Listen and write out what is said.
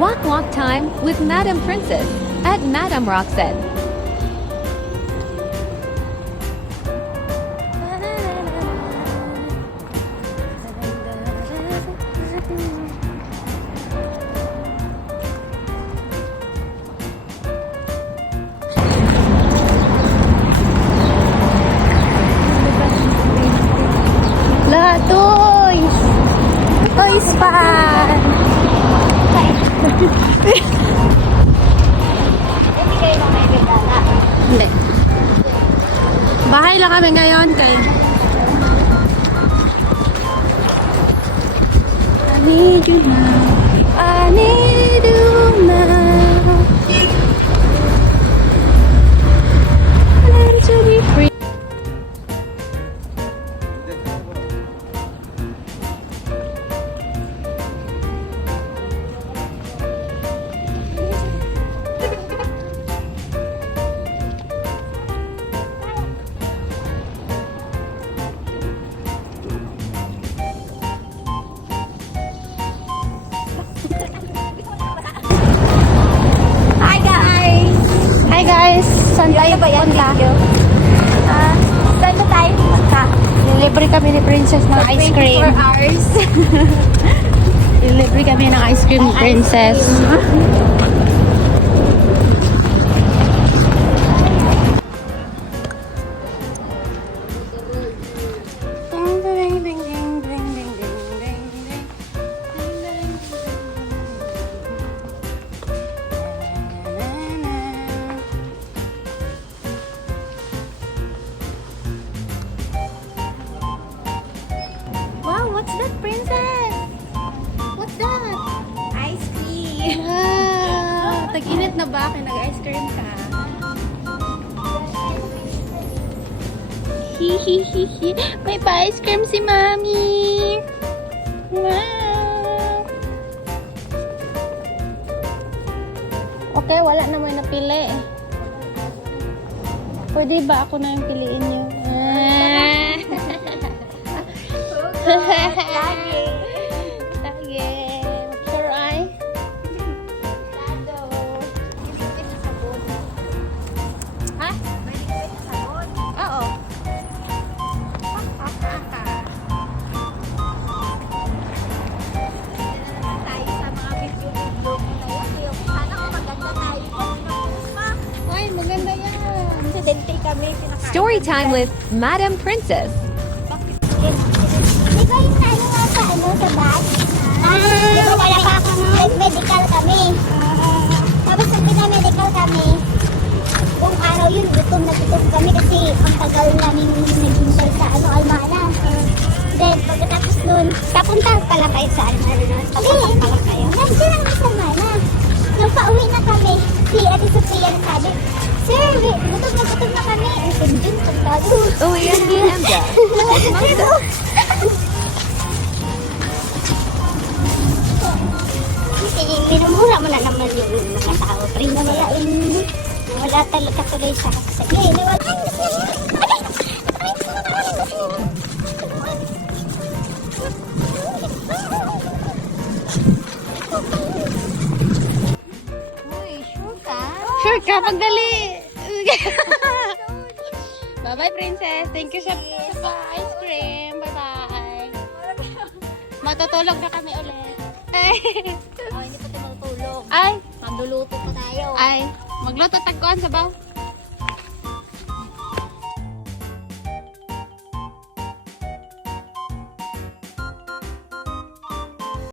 Walk Walk Time with Madam Princess at Madam Roxette. La toys! Toys fan! Hindi. Bahay lang kami ngayon kay I need you now. I need you now. Learn to be free. Hi guys! Saan tayo punta? Saan na tayo punta? Libre kami ni Princess ng ice cream. 24 hours. Libre kami ng ice cream ni Princess. Wow, what's that, Princess? What's that? Ice cream. Wow! Tag-init na ba? Kaya nag-ice cream ka? Hihihihi! May pa-ice cream si Mami! Wow! Okay, wala na may napili. Pwede ba ako na yung piliin niyo? Lagi. Lagi. Sure eye? Lado. Bili ko sabon. Ha? Bili ko sabon. Oo. Tayo sa mga video na yun. Sana kung maganda tayo. Ay, maganda yan. Aksidente kami. Pinakain. Story time with Madam Princess. Di ba yung tayo nga sa sa bus? Di ba wala pa akong medical kami? Tapos nag medical kami, buong araw yun, gutom na gutom kami kasi ang tagal namin naghintay sa Almana. Then, pagkatapos nun, papunta pala kayo sa Almana. Papunta pala kayo. Nandiyan lang sa Almana. Nung pauwi na kami, si Ate Sophia nagsabi, Sir, gutom na kami. Ang sundin, pagkado. Oh, yan din, Amda. Minumura mo na naman yung mga tao. Pring na wala talaga tuloy sa kasagay. Uy, sure ka? Sure ka, pagdali. Bye-bye, Princess. Thank you sa ice cream. Bye-bye. Matutulog na kami ulit. Oh, hindi pa tumutulog. Ay, Magluluto pa tayo. ay. Magluto tagkuhan sa baw.